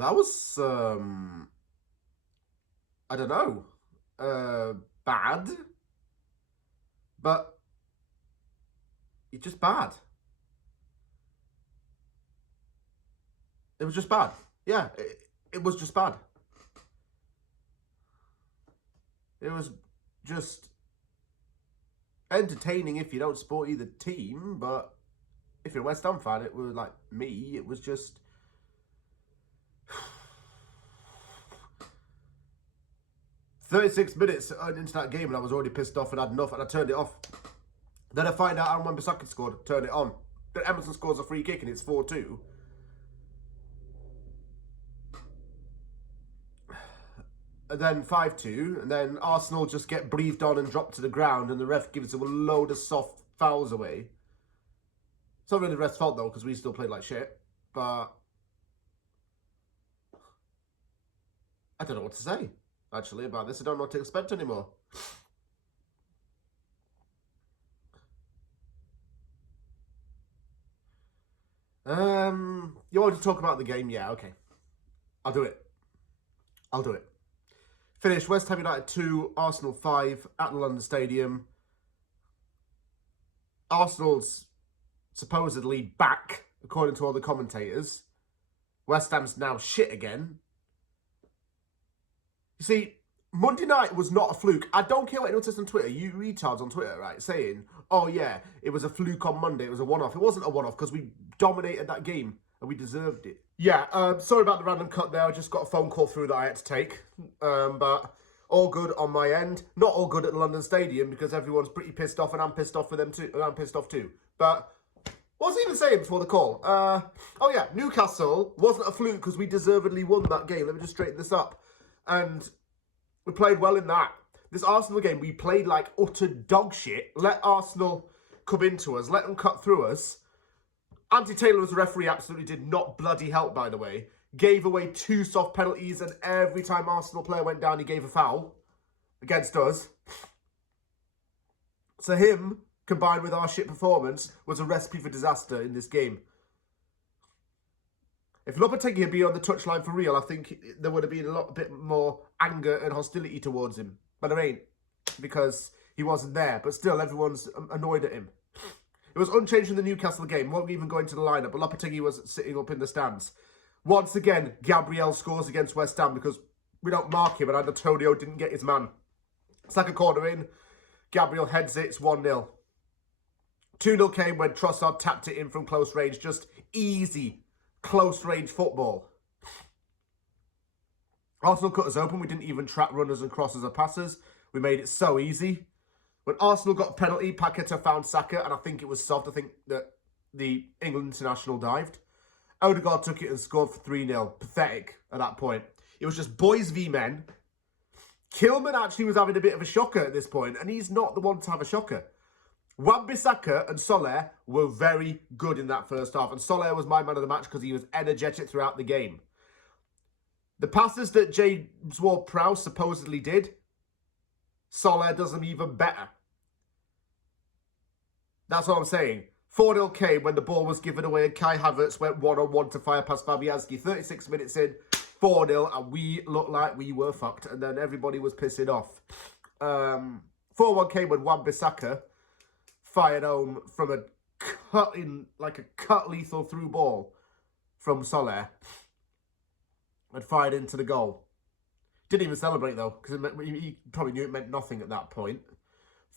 That was, I don't know, bad, but it's just bad. It was just bad. Yeah, it was just bad. It was just entertaining if you don't support either team, but if you're a West Ham fan, it was like me, it was just 36 minutes into that game and I was already pissed off and had enough and I turned it off. Then I find out Aaron Wan-Bissaka scored, turn it on. Then Emerson scores a free kick and it's 4-2. And then 5-2, and then Arsenal just get breathed on and dropped to the ground, and the ref gives them a load of soft fouls away. It's not really the ref's fault, though, because we still played like shit. But I don't know what to say, actually, about this. I don't know what to expect anymore. You want to talk about the game? Yeah, okay. I'll do it. Finished West Ham United 2, Arsenal 5 at the London Stadium. Arsenal's supposedly back, according to all the commentators. West Ham's now shit again. You see, Monday night was not a fluke. I don't care what anyone says on Twitter. You retards on Twitter, right, saying, oh yeah, it was a fluke on Monday. It was a one-off. It wasn't a one-off because we dominated that game and we deserved it. Yeah, sorry about the random cut there. I just got a phone call through that I had to take. But all good on my end. Not all good at the London Stadium because everyone's pretty pissed off and I'm pissed off for them too. And I'm pissed off too. But what was I even saying before the call? Oh yeah, Newcastle wasn't a fluke because we deservedly won that game. Let me just straighten this up. And we played well in that. This Arsenal game, we played like utter dog shit. Let Arsenal come into us. Let them cut through us. Andy Taylor as a referee absolutely did not bloody help, by the way. Gave away 2 soft penalties, and every time Arsenal player went down, he gave a foul against us. So him, combined with our shit performance, was a recipe for disaster in this game. If Lopetegui had been on the touchline for real, I think there would have been a bit more anger and hostility towards him. But there ain't, because he wasn't there. But still, everyone's annoyed at him. It was unchanged in the Newcastle game. Won't even go into the lineup, but Lopetegui was sitting up in the stands. Once again, Gabriel scores against West Ham because we don't mark him and Antonio didn't get his man. Second corner in, Gabriel heads it, it's 1-0. 2-0 came when Trossard tapped it in from close range. Just easy, close-range football. Arsenal cut us open. We didn't even track runners and crosses or passes. We made it so easy. When Arsenal got a penalty, Paqueta found Saka, and I think it was soft. I think that the England international dived. Odegaard took it and scored for 3-0. Pathetic at that point. It was just boys v men. Kilman actually was having a bit of a shocker at this point, and he's not the one to have a shocker. Wan-Bissaka and Soler were very good in that first half, and Soler was my man of the match because he was energetic throughout the game. The passes that James Ward-Prowse supposedly did, Soler does them even better. That's what I'm saying. 4-0 came when the ball was given away and Kai Havertz went one-on-one to fire past Fabianski. 36 minutes in, 4-0, and we looked like we were fucked. And then everybody was pissing off. 4-1 came when Wan-Bissaka fired home from a cut lethal through ball from Soler and fired into the goal. Didn't even celebrate, though, because he probably knew it meant nothing at that point.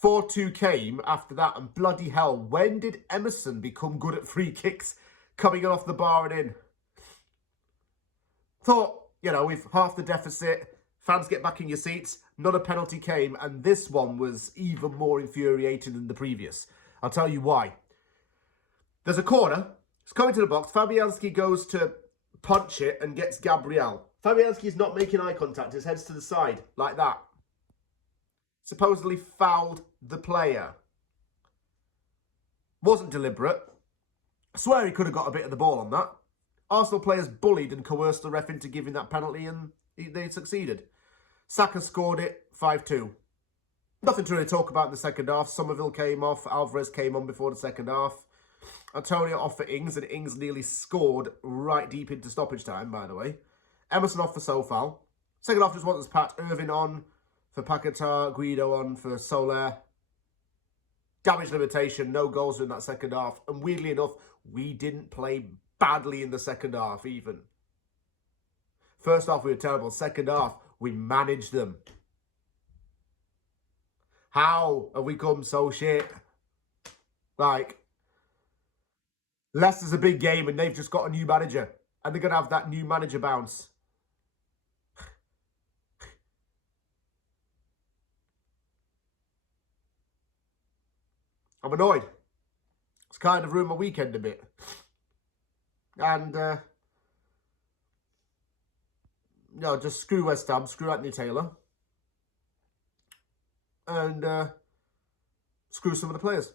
4-2 came after that, and bloody hell, when did Emerson become good at free kicks coming off the bar and in? Thought, with half the deficit, fans get back in your seats, not a penalty came, and this one was even more infuriating than the previous. I'll tell you why. There's a corner, it's coming to the box, Fabianski goes to punch it and gets Gabriel. Fabianski's not making eye contact, his head's to the side, like that. Supposedly fouled the player. Wasn't deliberate. I swear he could have got a bit of the ball on that. Arsenal players bullied and coerced the ref into giving that penalty and they succeeded. Saka scored it, 5-2. Nothing to really talk about in the second half. Somerville came off, Alvarez came on before the second half. Antonio off for Ings, and Ings nearly scored right deep into stoppage time, by the way. Emerson off for Sofal. Second half just wants Pat. Irving on for Paquetá, Guido on for Soler. Damage limitation, no goals in that second half. And weirdly enough, we didn't play badly in the second half even. First half, we were terrible. Second half, we managed them. How have we come so shit? Like, Leicester's a big game and they've just got a new manager. And they're going to have that new manager bounce. I'm annoyed. It's kind of ruined my weekend a bit. And, no, just screw West Ham, screw Anthony Taylor. And screw some of the players.